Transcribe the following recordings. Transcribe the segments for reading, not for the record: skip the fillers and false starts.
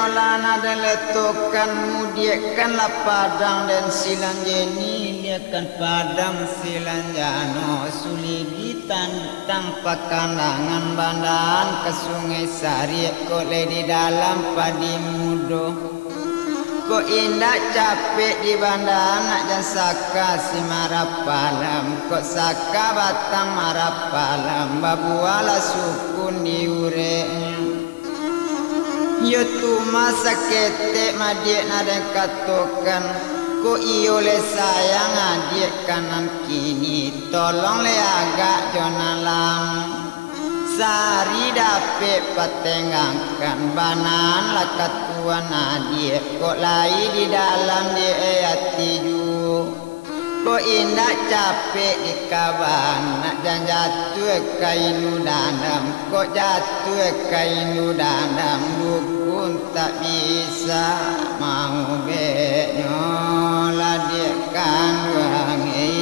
nolana dan letukan mudiakan la padang dan silang jeni liakan padang silang jano sulidi tantang pakandangan bandaan ke sungai Sari kole di dalam padi mudo ko indah capek di bandaan nak dan saka si marapalam ko saka batang marapalam babuala sukun diurenya yo tu masa kete madie naden katokan ko iyo le sayang adik kanan kini tolong le agak jonalang sari dape patengangkan banan la katuan adik ko lai di dalam die hati ju ko indah capek di kaban nak dan jatuh kainu danam ko jatuh kainu danam dukun tak bisa mau benyo ladikan wangi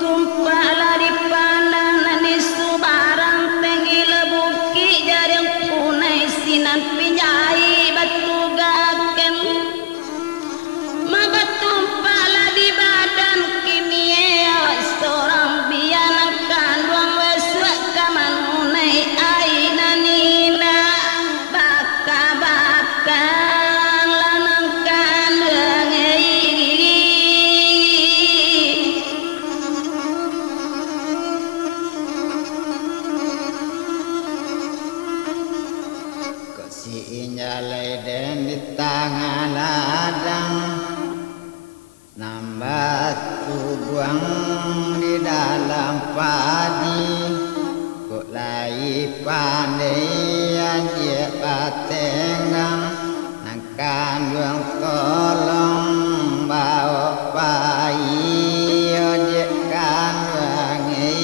tumpah lari pandang nanis barang tengi lebuki jaring punai sinan pinjai batu gaken magatumpah di badan kini seorang bianak kandung wesek kamanunai aina nina baka-bakang lanangkan bengi si injalai den di tangan ladang nambah buang di dalam padi kok lai pandai dia patenggang nangkan duang tolong bawa pai dia kan wangi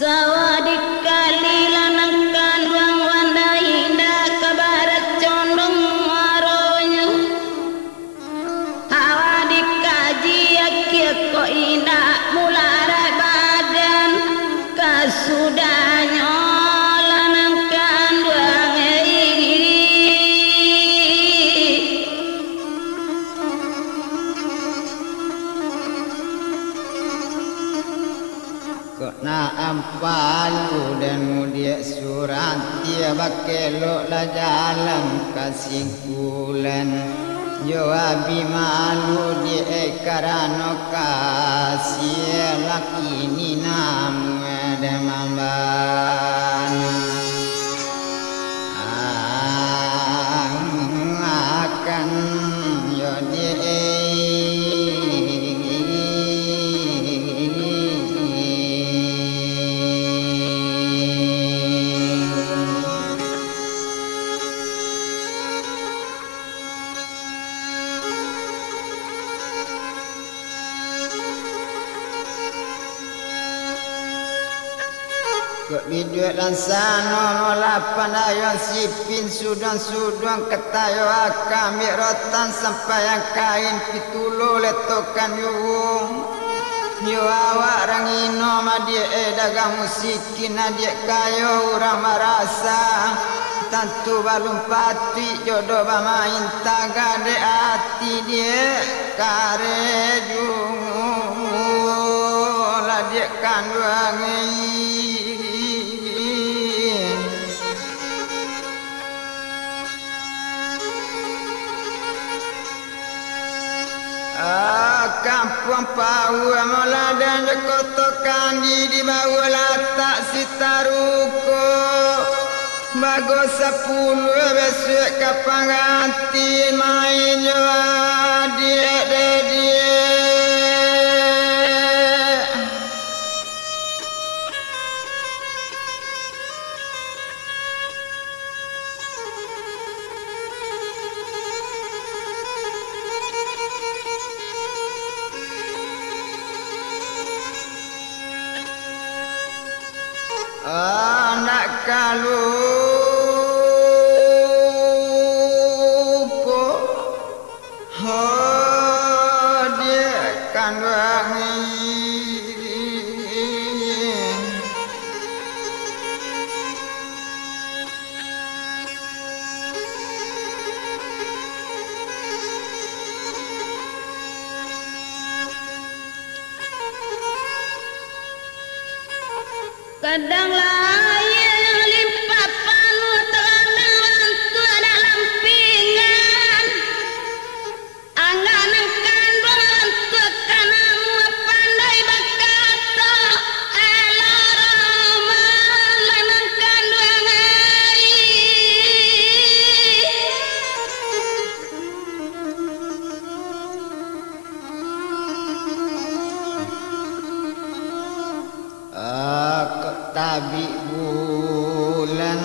sawadik kali lanangkan ruang wanda indah kabarat condong maronyo hawadik kaji akhir ko indah mularai badan kasudahnya lanangkan ruang kok na ampalu dan mudia surat dia bakelok la jalan kasingkulan yo abi malu dia karano kasih laki ni namu ada mambana akan yo dia kok biduit dan sano lapan ayon sipin sudang ketayo akamik rotan sampai yang kain pitulo letokan yuung yo awak rangino madie dagang musikin adik kayo urang marasa tantu balum pati jodoh bamain tagade hati dia kare jungu ladik kanduangi kampung Pau Moladan Jokotokan di bawah latak sitaruko bagus 10 besok kapang ganti main yo dia Nak kalupo dia kan wangi kadang lain limpapan terang tua dalam pinggan anggan kandung tua kanamu pandai berkata elarama lanang kandung tabi bulan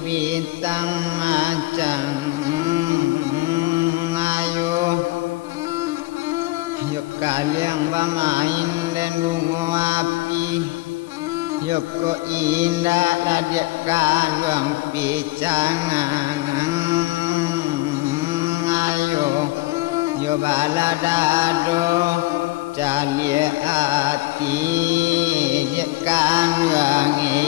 bintang macam ayo yuk kalian bermain dan bunga api yuk kok indah ladek kaluang picangan ayo yo baladado cali hati jekan wangi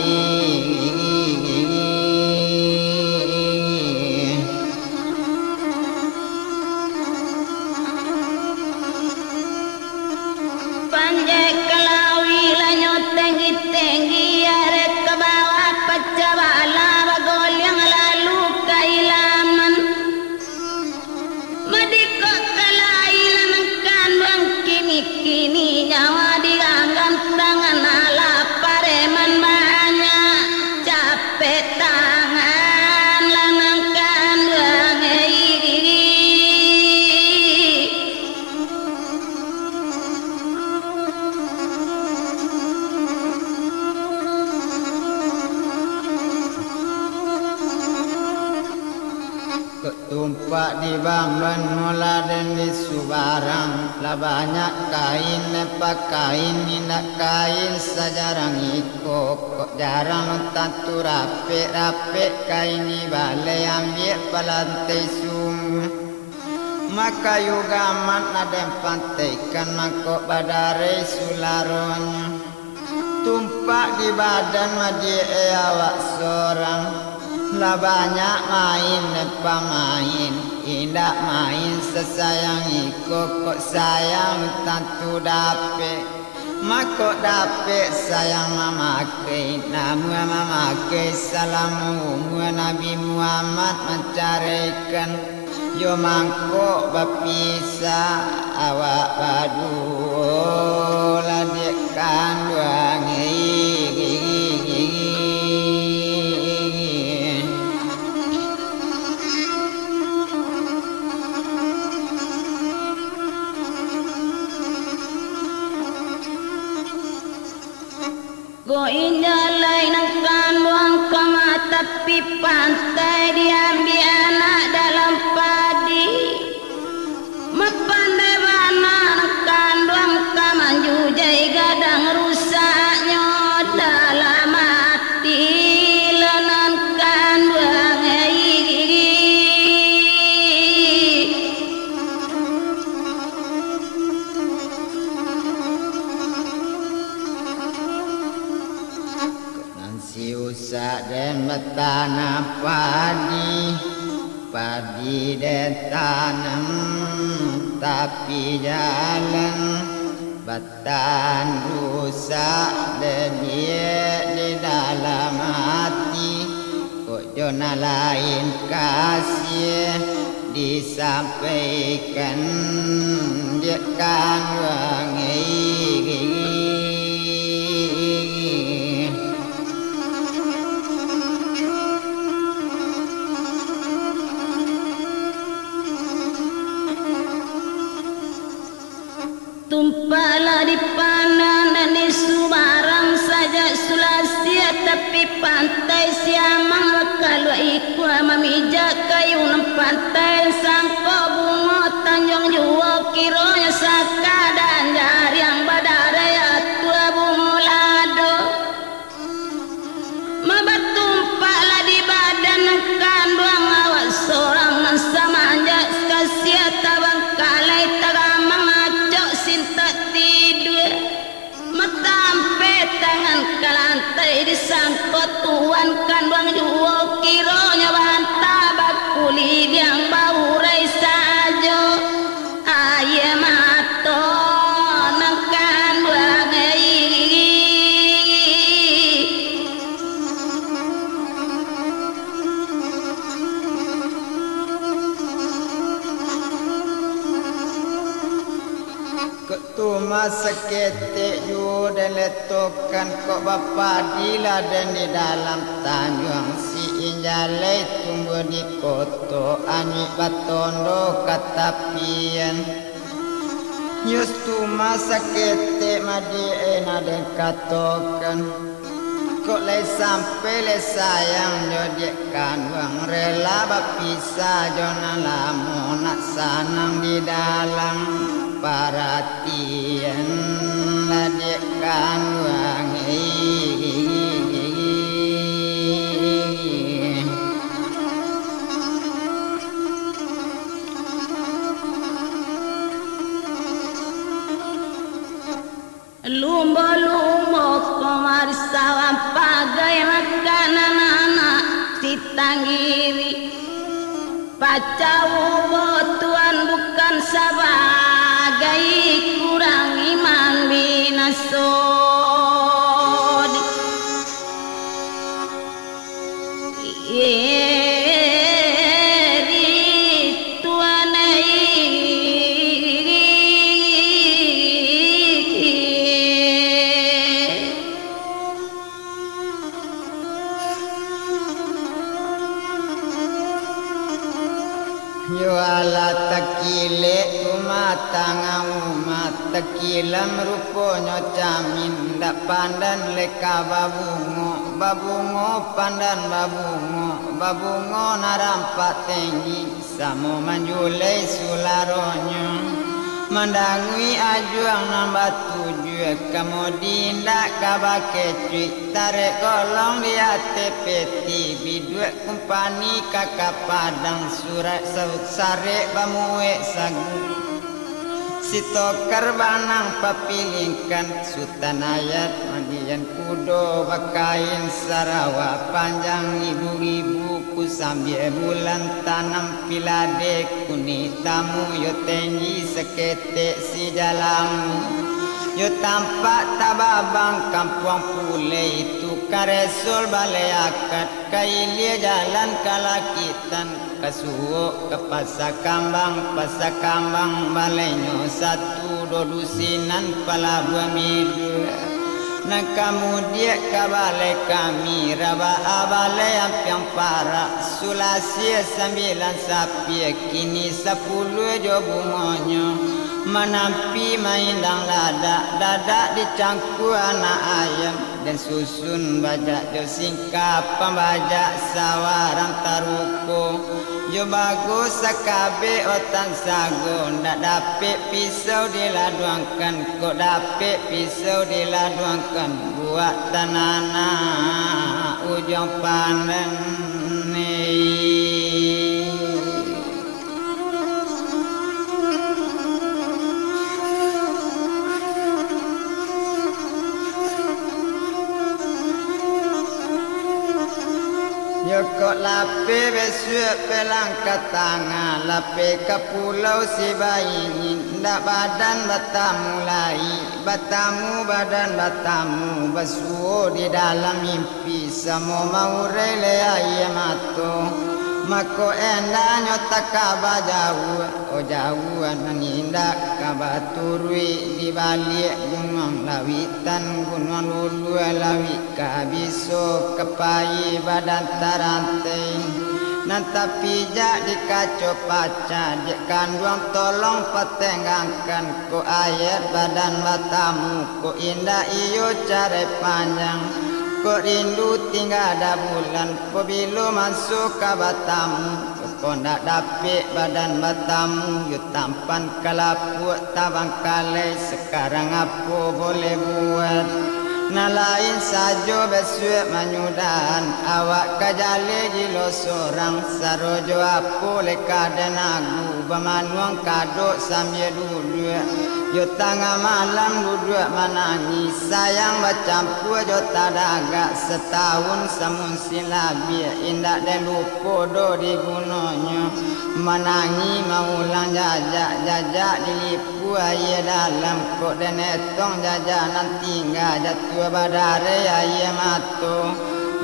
panjai kelawi lanyo tinggi-tinggi arek ke bawah pecah bala bagol yang lalu kailaman madiko kalai lanang kandang kini nyawa digangan tangan ala pareman banyak capek tangan lanang kandang tumpak di bamban mula dan di subarang lah banyak kain lepak kain indak kain sajarang ikut kok jarang tentu rapik kain di balai ambil pelantai sungai maka juga amat ada yang pantaikan makok badare sularonya tumpak di badan madi awak seorang lah banyak main lepa main indah main sesayang ikut kok sayang tentu dapet makok dapet sayang memakai nama memakai salamu Nabi Muhammad mencarikan yo mangkok berpisah awak badu ladekkan wangi Goin jalai nang kandung kama tepi pantai diambil anak dalam padi mepandai mana nang kandung kama jujai gadang rusaknya dalam hati lenan kandung Siusak dan bertanam padi dan tanam tapi jalan batan rusak dan dia di dalam hati kok jona lain kasih disampaikan dia kan wangi tumpahlah di pandan dan di subarang saja Sulasia tapi pantai siamang kalau ikut memijak kayu pantai sangko bunga tanjung jua kiranya sakar Ketuma sekete yu dan letokan kok bapa diladen di dalam tanjung si injalai tunggu di koto ani batondo katapian yus tuma sekete madi enaden katokan kok le sampai le sayang jodiekan wang rela bapisa jona lamu nak sanang di dalam perhatian ladekkan wangi lumba-lumba komar sawam pagai makanan anak si tanggiri pacawu botuan bukan sebagai kurang iman binasod yo ala takile tumatang umat takilam ruponya camin dak pandan leka babungo pandan babungo narampak tinggi samo manjulai sularonyo mandangui ajuang nambah tujuh kemudian dak kabake cuy tarik kolong di peti bidua kumpani kakak padang surat saut sare bamue sagu sitokar banang papilingkan sutan ayat mandian kudo bakain sarawa panjang ibu-ibu ku sambil bulan tanam pilade kuni tamu yo tinggi sekete si jalamu yo tampak tababang kampung pule itu karesul balai akad kailia jalan kalakitan kasuo ke pasar kambang balenyo satu dodusinan palabuan midu na kemudian kabalai kami raba abalai yang para sulasi 9 sapi kini 10 jobungonyo menampi maindang dadak dicangku anak ayam dan susun bajak jo singkap pembajak sawarang taruko jo bagus sakabe otan sago ndak dapet pisau diladuangkan kok dapet pisau diladuangkan buat tanana ujung panen nih kok lape besuk pelang katanga lape ke pulau si bayi ndak badan batamu badan batamu basuo di dalam mimpi samo maure le ayamato mako endanya takaba jauh nanindak kabaturui di balik gunung lawitan gunung lulu lawi kabiso kepai badan taranting nanti pijak di kaco paca di kanduang tolong petengangkan ko ayat badan batamu ko indah iyo care panjang ko rindu tinggal ada bulan ko bilo masuk ke batamu ko ndak dapet badan batamu yo tampan kalapuk tabang kalai sekarang apa boleh buat na lain sajo besuk manyudan awak kajale jilo sorang sarojo apo leka denagu bamanuang kadok sambil duduk yo tengah malam duduk menangis sayang bercampur jo tadaga setahun samun silabi indak dan lupa do di gunanya menangi maulang jajak dilipu ayah dalam kok dan etong jajak nanti enggak jatuh badare ayah mato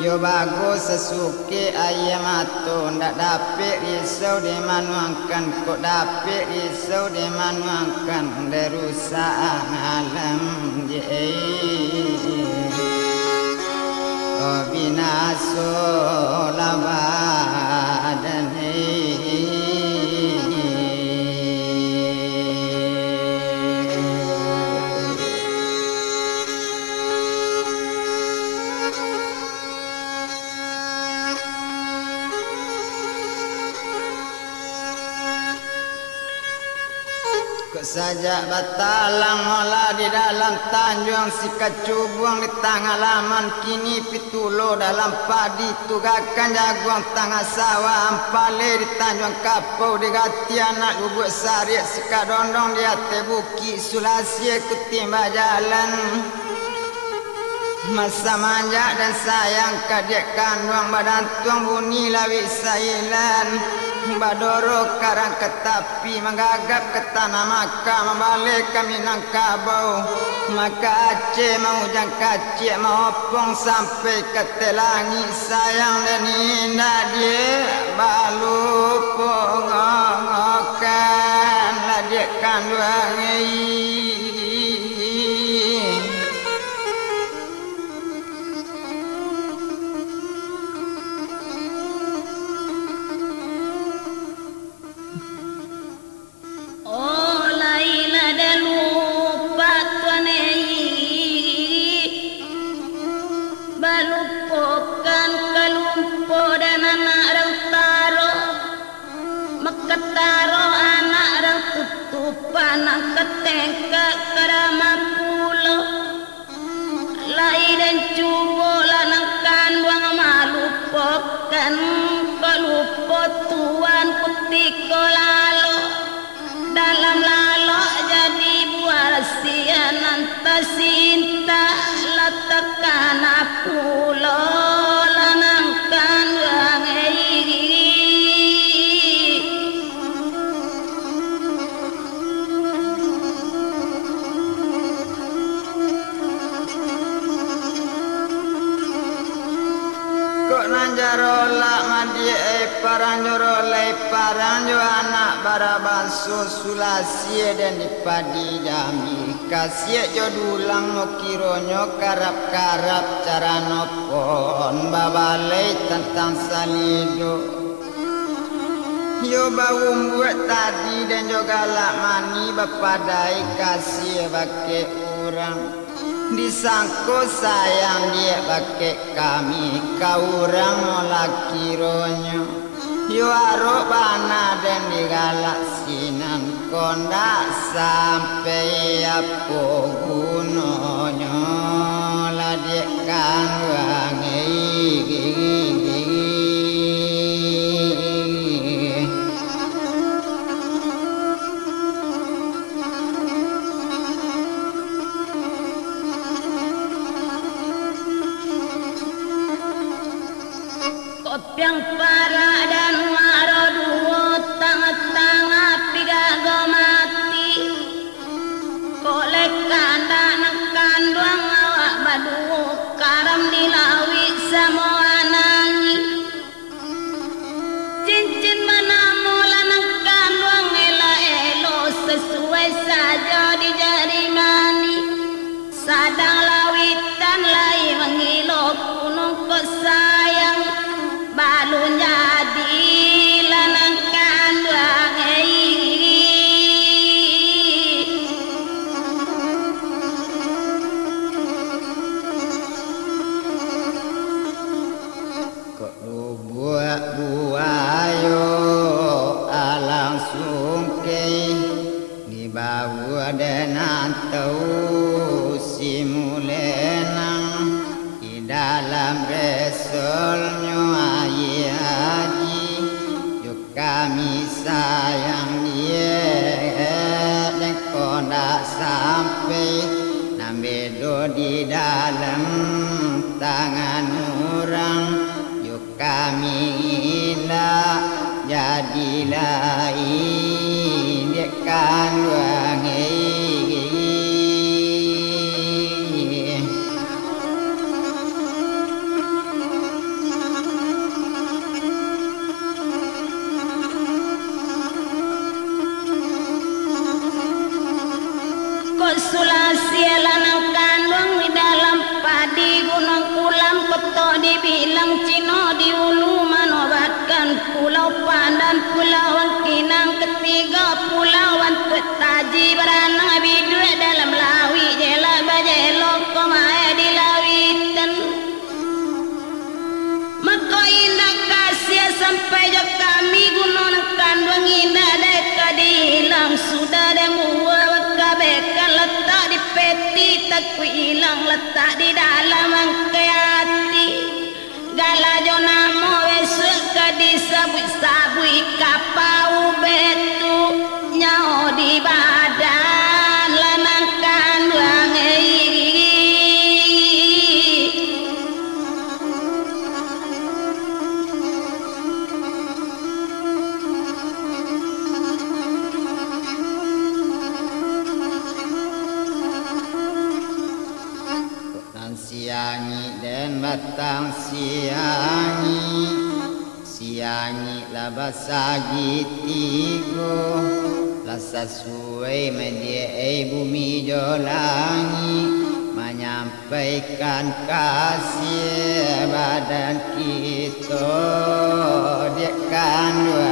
Yo bagus sesuke ayam atau ndak dapet risau di manuangkan kok dapet risau di manuangkan derusak alam je oh binaso labadane saja batalang mola di dalam tanjung si kecubung di tengah laman kini pitulo dalam padi tugakan jagung tengah sawah ampale di tanjung kapau di gati anak gubuk sari sekadondong di ate buki sulasi kutimba jalan masa manja dan sayang kadek kandung badan tuang bunyi lawi sailan badoro karang ketapi menggagap ke tanah maka membalik ke Minangkabau maka Aceh mau jangkacik mau opong sampai ke Telangi sayang dan indah dia balu pongokan ladek kanduangi panang ketengka kerama pulo lai dan cubo lanang kanduang malupokan kelupo tuan kutiko lalo dalam lalo jadi buah sianan tasinta letakkan pulo lanang kanduang Jarola madi paranjorolai paranjo anak barabanso sulasi dan dipadi dami kasih jodulang no kironyo karap-karap cara nopon babalai tentang salido yo bau buat tadi dan juga lak mani bapadai kasih pakai orang disangko sayang dia pakai kami kau orang laki ronyo yo aro bana dan digalak sinan kondak sampai apa gunonyo ladekkan wangi yang para dan waroduo tengah-tengah pigago mati kolek kanda nekan duang awak badu karam dilawi semua nangi cincin menamu lanekan duang elo sesuai saja di jari mani sadang lawitan lai mengilo gunung kesayang balu jadi lanang kanduang kok lu buayo alang sungkei di bawah dan tau simulenang di dalam resolnya kami sayang dia dan kondak sampai nambedo di dalam tangan orang yuk kami ilah jadilah ini kan wangi sulasi lanang kandung di dalam padi gunung kulam koto dibilang Cino di ulu manobatkan pulau Pandan pulauan Kinang ketiga pulauan Taji beranang bidue dalam lawi jela bajelo komae di lawitan maka indah kasih sampai jauh kami gunung kandung indah deka dihilang sudah demu kabekan letak di peti takwi hilang letak di dalam angkai hati gala jonamo besok kadisabui kapau betu nyao di badan lanang kandung siangi dan batang siangi labasagi tigo lasa suai media bumi jolangi menyampaikan kasih badan kita di kandung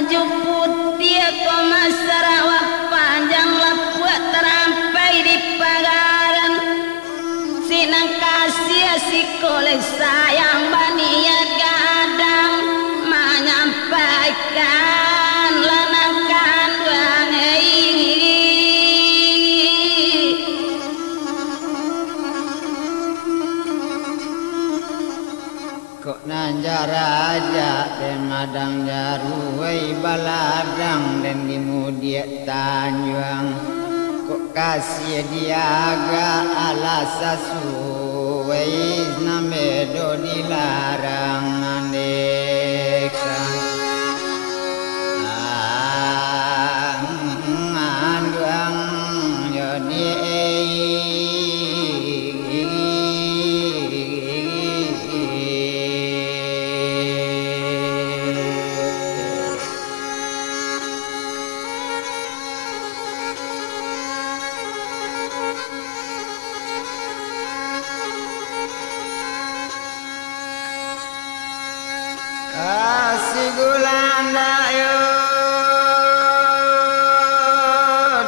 baju putih koma Sarawak panjang lepuat terampai di pagaran sinang kasih si kolek sayang bania gadang menyampaikan lanang kandung kok nanjara aja dan madang jaruai baladang dan dimudia tanjuang kok kasih diaga alasa suai namedo dilarang andekan anduang yodi kasih gulanda yo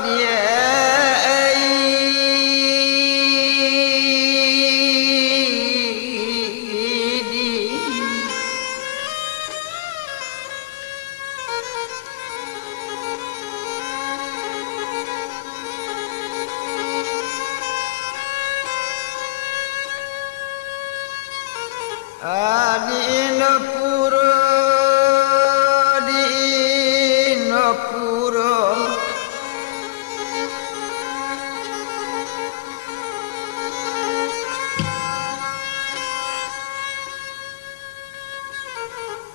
dia di Indopuro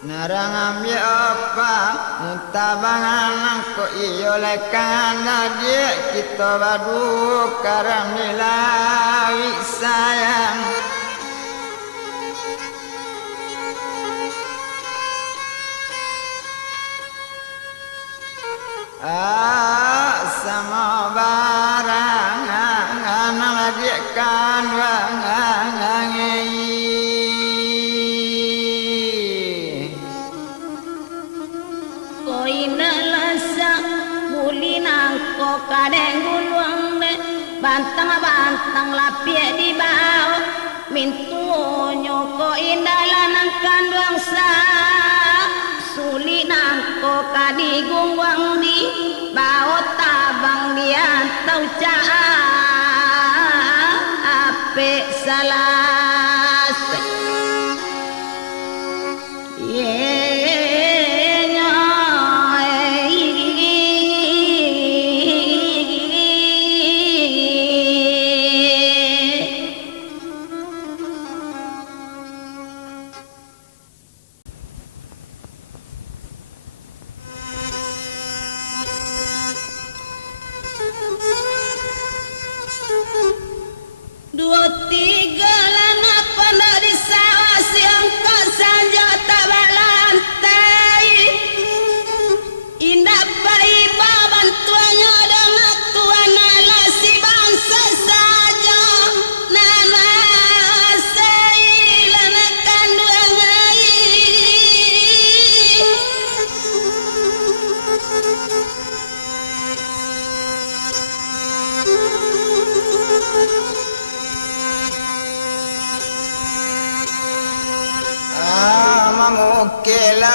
narang ambil apa muntabangan ko iyo lekan dia kita badu karam nilawi sayang sama barang anak dia kan kadang guluang de bantang lapie di bawah mintu nyoko indah lanang kandung sa suli nangko kadigung wang di bawah tabang dia tau caa ape salas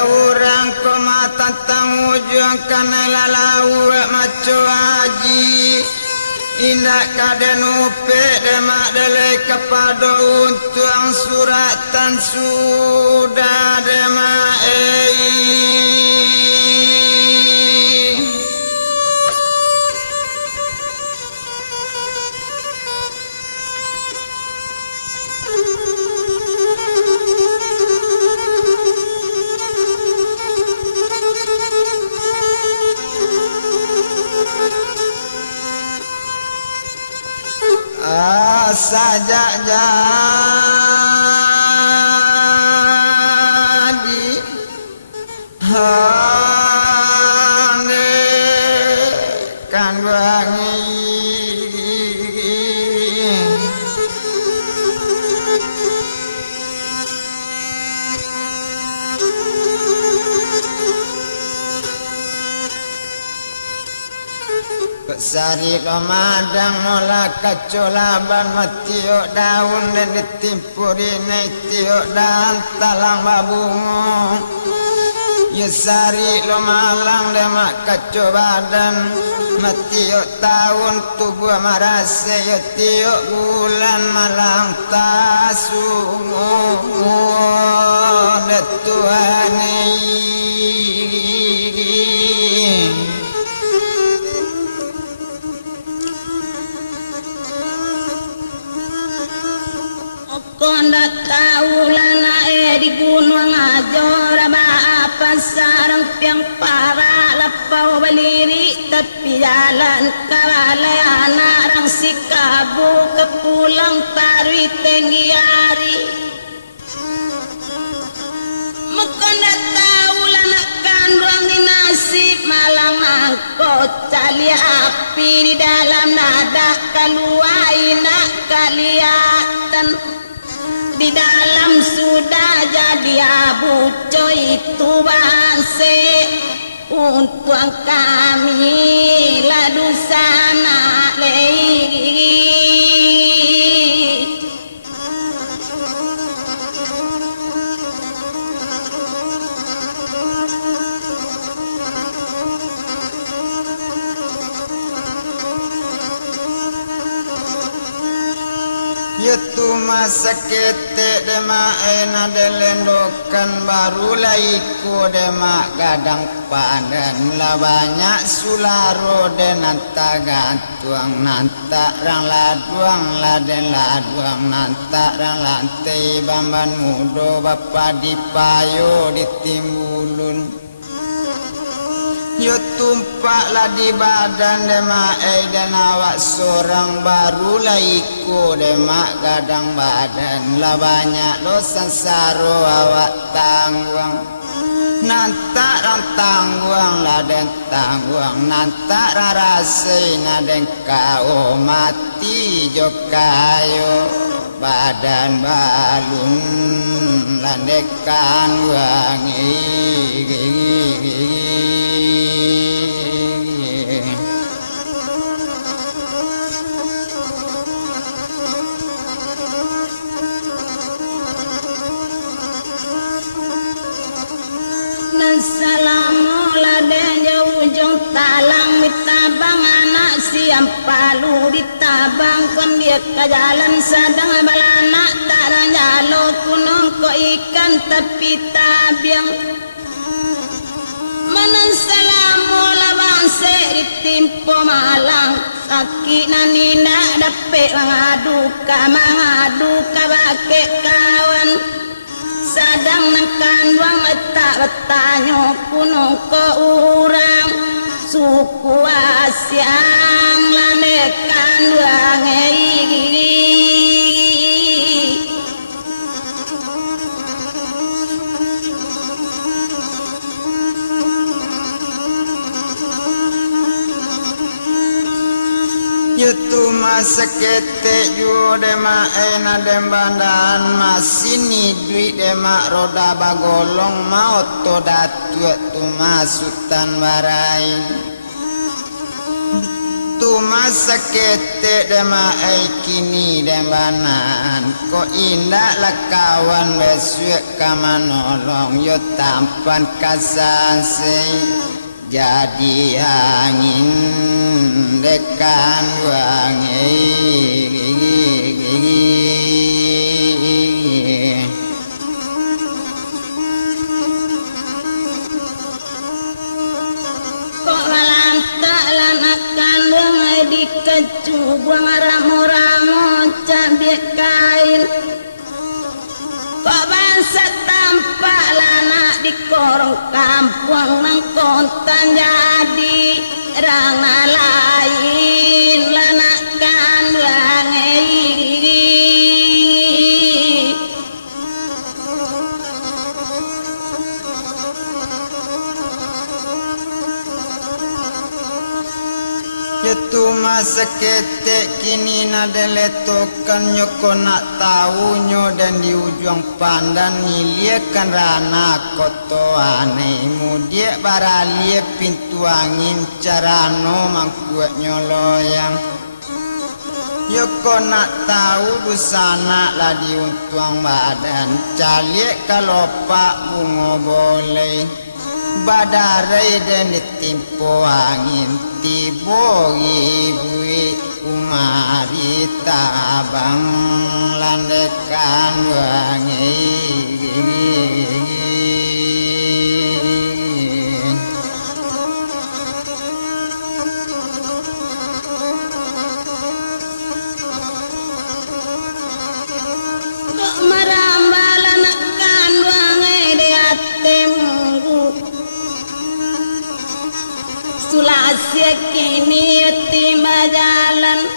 urang ko matatang ujung kanela lau maco haji indak kaden upe demak delai kepada untuang suratan sudah demak saja jadi hane kan wangi sari Ramadan nolak kacolaban matiok daun dan ditimpuri netiok dan talang babungo yusari lo malang demak kacobadan matiok tahun tubuh marase yutiok bulan malang tasungo netuhani konda kaulana di gunung ajora ba apa sarang piang para lapau baliri tapi jalan kawalayana rang sikabu kepulang tarwi tenggiari mekonda kaulana kandang di nasib malang angkot cali api di dalam nada kaluaina kaliatan di dalam sudah jadi abu coy itu bahasa untuk kami ladu sana Yutu masa kete dema ena delendokan baru laiku dema gadang padan la banyak sularo denanta gantuang nanta rang laduang laden laduang nanta rang lantai bamban mudo bapa dipayo ditimbulun yo tumpaklah di badan demak dan awak seorang baru laiku demak gadang badan lah banyak dosa saro awak tangguang nantak rang tangguang laden tangguang nantak rang rasai naden kau mati jokayo badan balun landekan wangi Assalamu laden ujung talang ditabang anak siam palu ditabang kembir ke jalan sedang balana tarang jalo kunung ko ikan tapi tabiang Assalamu labang ditimpo malang sakit nanina dapet mengadu ka bake kawan sadang nangkan wang letak letanyo kuno ke urang suku asyang lanekan wang Yutu masa kete ju dema ena dembandan masini duit dema roda bagolong maut to datu tu masutan barai tu mas masa kete dema ai kini demanan ko indah lah kawan besuk kamanolong yo tampan kasase jadi angin dekan wangi Kecubang ramu-ramu cabai kain kok bangsa tampak lanak di korong kampung mengkontan jadi rana lain lanakan wangi itu masa ketek kini nada letokan nyoko nak tahu nyo dan di ujung pandan niliekan rana koto anemu dia baralie pintu angin carano mangkuat nyoloyang Yoko nak tahu busana lah diuntuang badan calik kalau pak bungo boleh badarai dan ditimpo angin tibo ibui umari tabang landekan wangi kok merambalan akan wangi di hatimu Sulasi kini timba jalan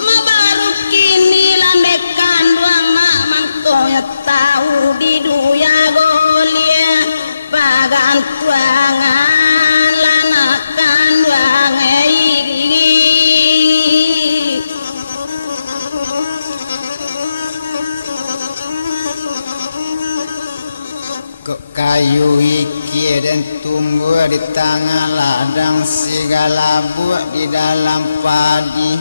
Mabaru kini landekan duang mak mangkoya tahu di duya golia Pagan tuangan lanakan duang kayu iki dan tumbuh di tengah ladang segala buah di dalam padi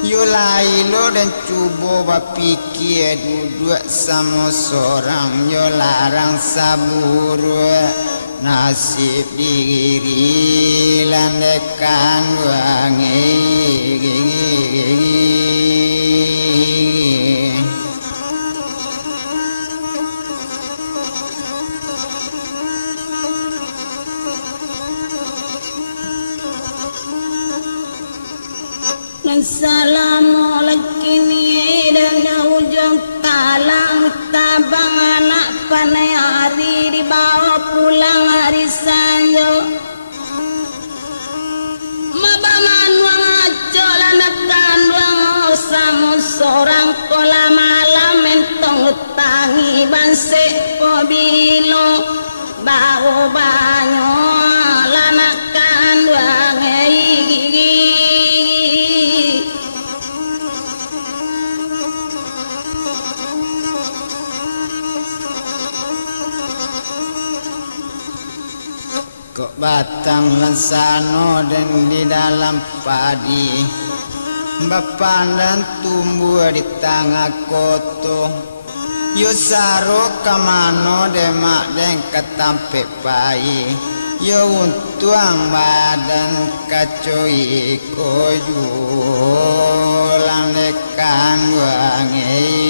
Yulai lo dan cubo bapikir duduk sama seorang yo larang saburu nasib diri landekan wangi Assalamualaikum dan ujung talang tabang anak panai hari dibawa pulang hari sanjo mabaman wang acol anak kandung samu seorang kola malam mentong tangi banse pobilo bau banyo lanak kandung kok batang lansano dan di dalam padi bapandan tumbuh di tengah koto yo saro kamano demak den ketampe pai yo untuang badan kacoi koju landekan wangi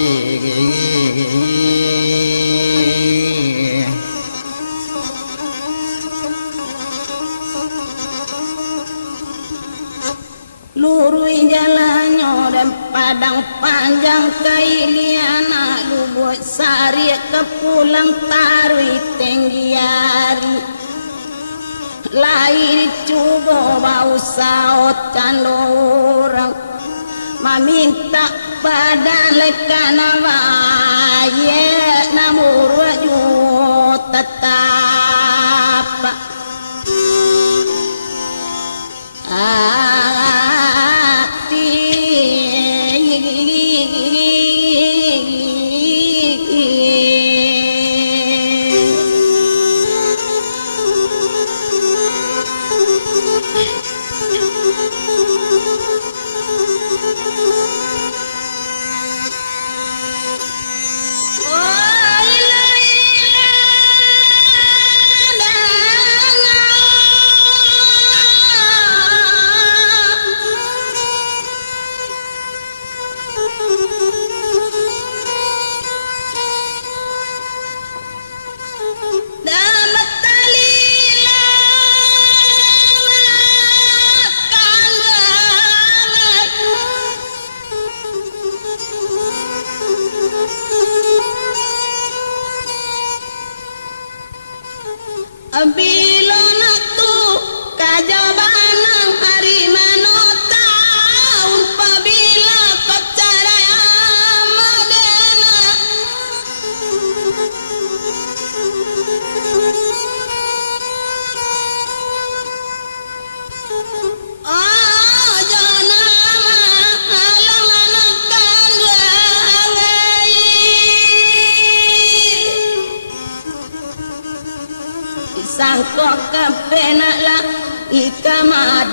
lurui jalannya dan padang panjang kailiana lubuk sari ke pulang tarui tenggiari lahir cubo bau saut candorang meminta pada lekan awaye namur waju tetap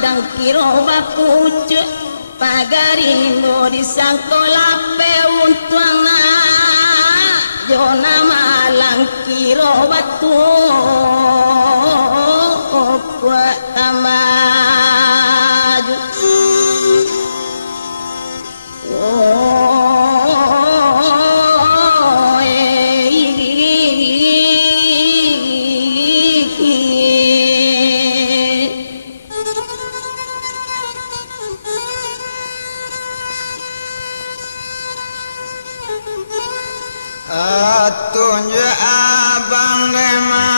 kang kiro bapucu pagarimbo disangkolape untuang na jona malang kiro batu kuat tamaju tunjuk abang lema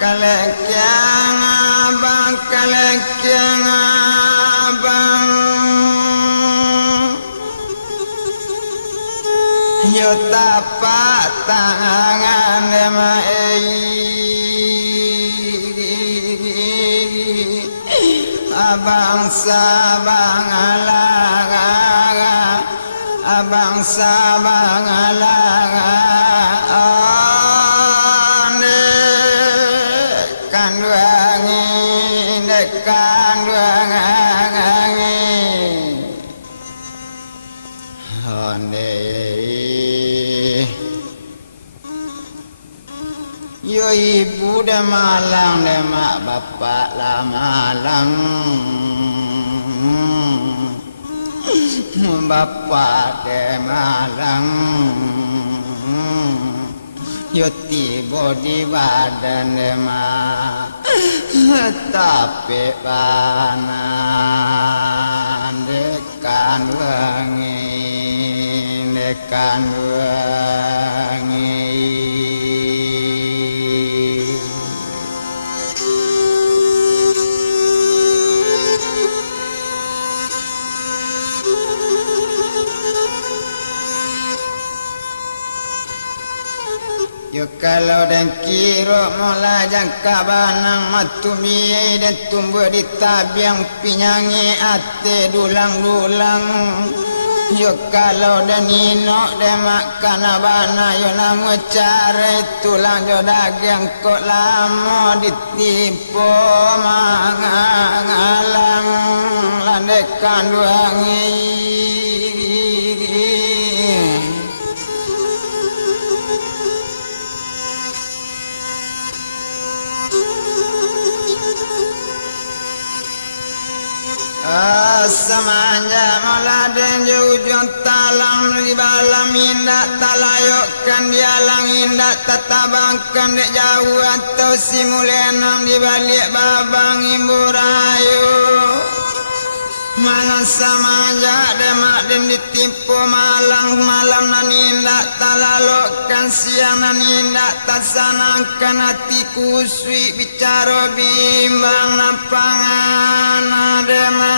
kalekyang abang yo tapak tangan lema abang sabang alaga abang sabang alaga yo ibu dah malang dah mak bapak lah malang bapak dah malang yo tiba di badan dah mak tapi panan dekan wangi yo kalau dan kiro mola jangka banang matumi dan tumbuh di tabiang pinyangi ate dulang-dulang yo kalau dan nino dan makan abana yo namu cari tulang jo dagang kok lama ditipu mangalang landekan duangi semanja maladen ujung talang di balam indak talayokkan dialang indak tatabangkan dek jauh atau simulenang di balik babang ibu rayu malam semanja demak dan ditipu malang nan indak talalokkan siang nan indak tasanangkan hati kusui bicara bimbang napangan demak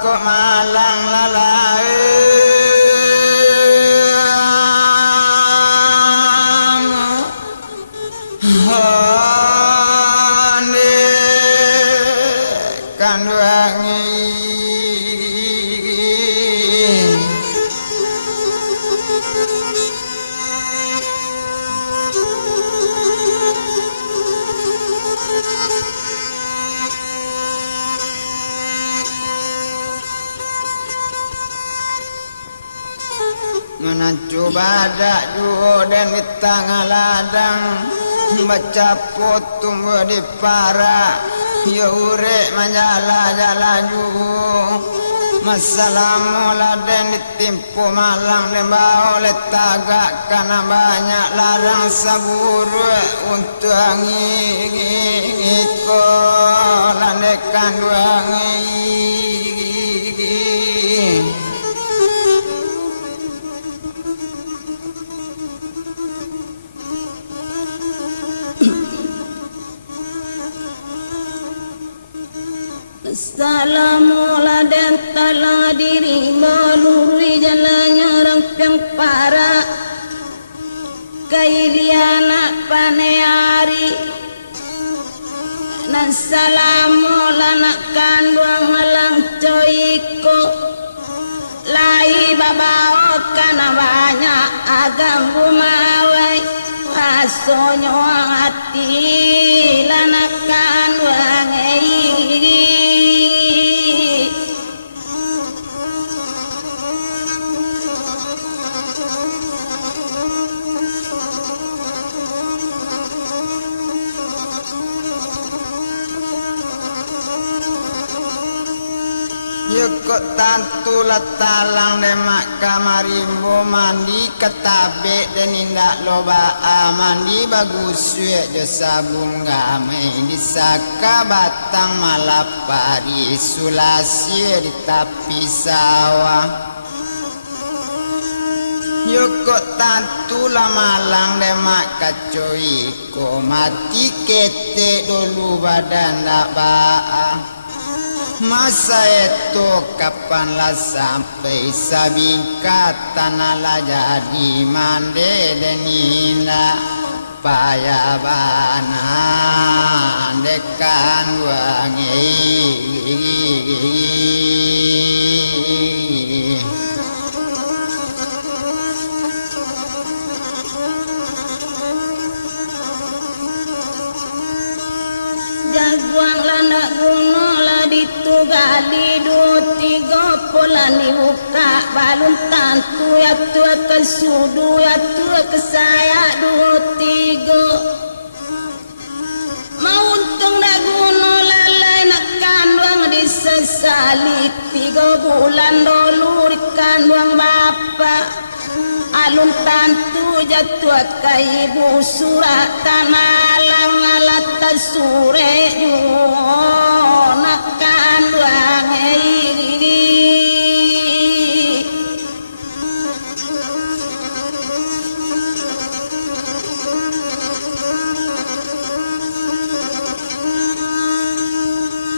kok malang lalai kan wangi menancu badak juo dan di tengah ladang baca putum di para ya urek menjala-jala juo masalamu laden ditimpu malang dan oleh tagak karena banyak larang saburu untuk ngiko landekan wangi Assalamualaikum Iliana paneari Nasalamu lana kanduang malang coiko Lai babao kana banyak agam bumawai Asonyo hati lana kanduang Yukut tantu latalang demak kamarimbo mandi ketabe dan indak loba mandi bagus suek jo sabung gamai disaka batang malapari sulasi di tepi sawah Yukut tantu lamalang demak kacoi ko mati kete dulu badan dak baah Masa itu kapanlah sampai sabingkat tanahlah jadi mande dan indah payabanan dekan wangi Jaguang lana guno la ditugali du tiga polani buka balun tantu ya tua kesudu ya tua kesaya du tiga mau untung dah guno lalai nak kandung disesali 3 bulan dulu di kandung bapa alun tantu jatuh ke ibu surat tanalang alat sure nak kandung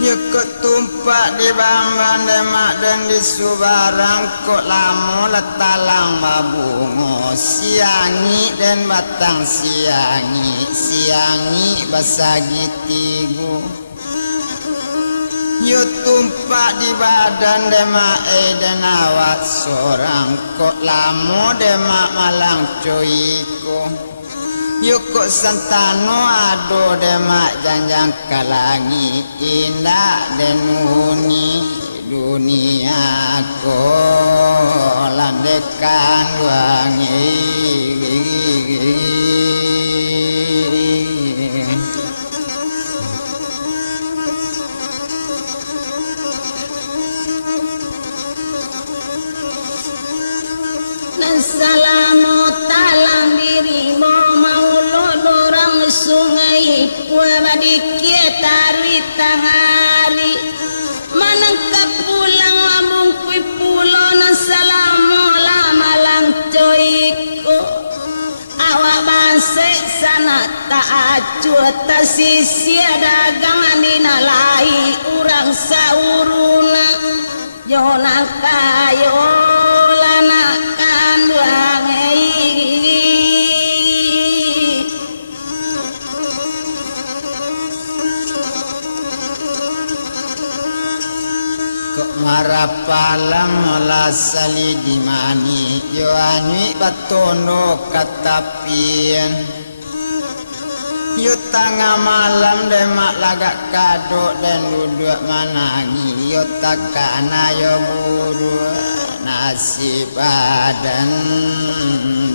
Yukut tumpak di bamban demak dan di subarang kok lamo letalang mabungo siangi dan batang siangi basagi tigu Yuk tumpak di badan demak dan awak seorang kok lamo demak malang coiko Yukut santano ado demak janjang kalangi indah dan muni dunia ko landekan wangi Salamu talang diri mau dorang sungai wabadikia tarwi tangari manangkap pulang lambung kui pulau nasalamu lamalang coiko awak base sana tak acuh tak sisia dagangan dinalai urang sauruna jonang kayo Marapalam lasali di mani yo anyi batono katapian yo tengah malam demak lagak kado dan duduk manangi yo takana yo buru nasi badan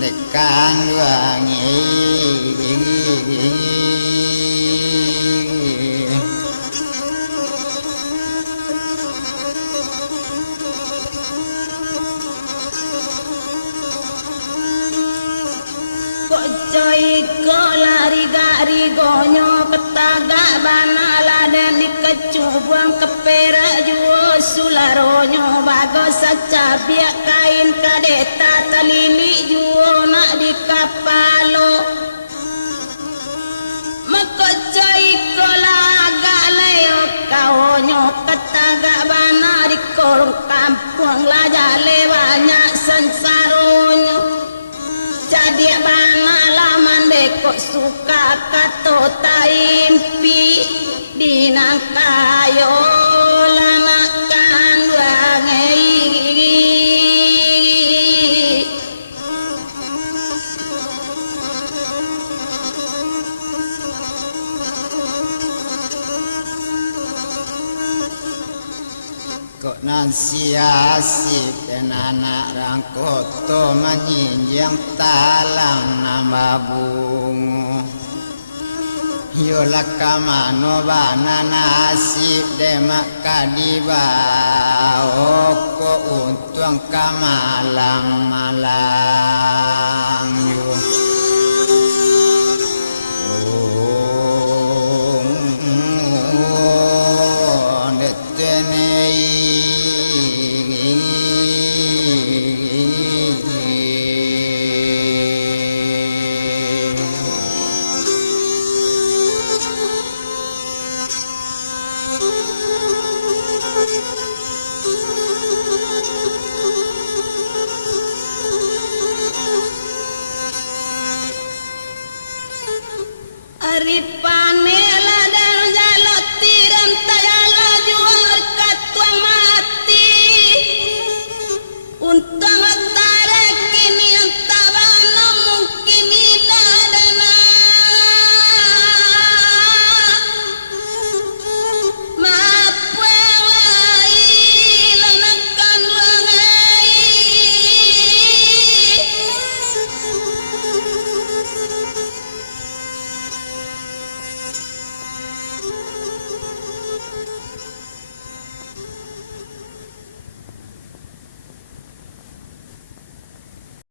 dekan wangi Coiko lari gari gonyo ketaga banala dan dikecubuang kepera juo sularonyo bagos sacabiak kain kadeta talili juo nak di kapalo mako coiko laga leo kaonyo ketaga bana di kolong kampung lajale banyak sensaronyo jadi bana lama suka kato taimpi dinangkayo lanakan wangei kok nan siasik dan anak rangkoto menyinjang talang nama bungu yola kamano bana nasib demak kadiba oko untung kamalang malang yo Aripanela dan jalot tiram tayala jual katuang mati untung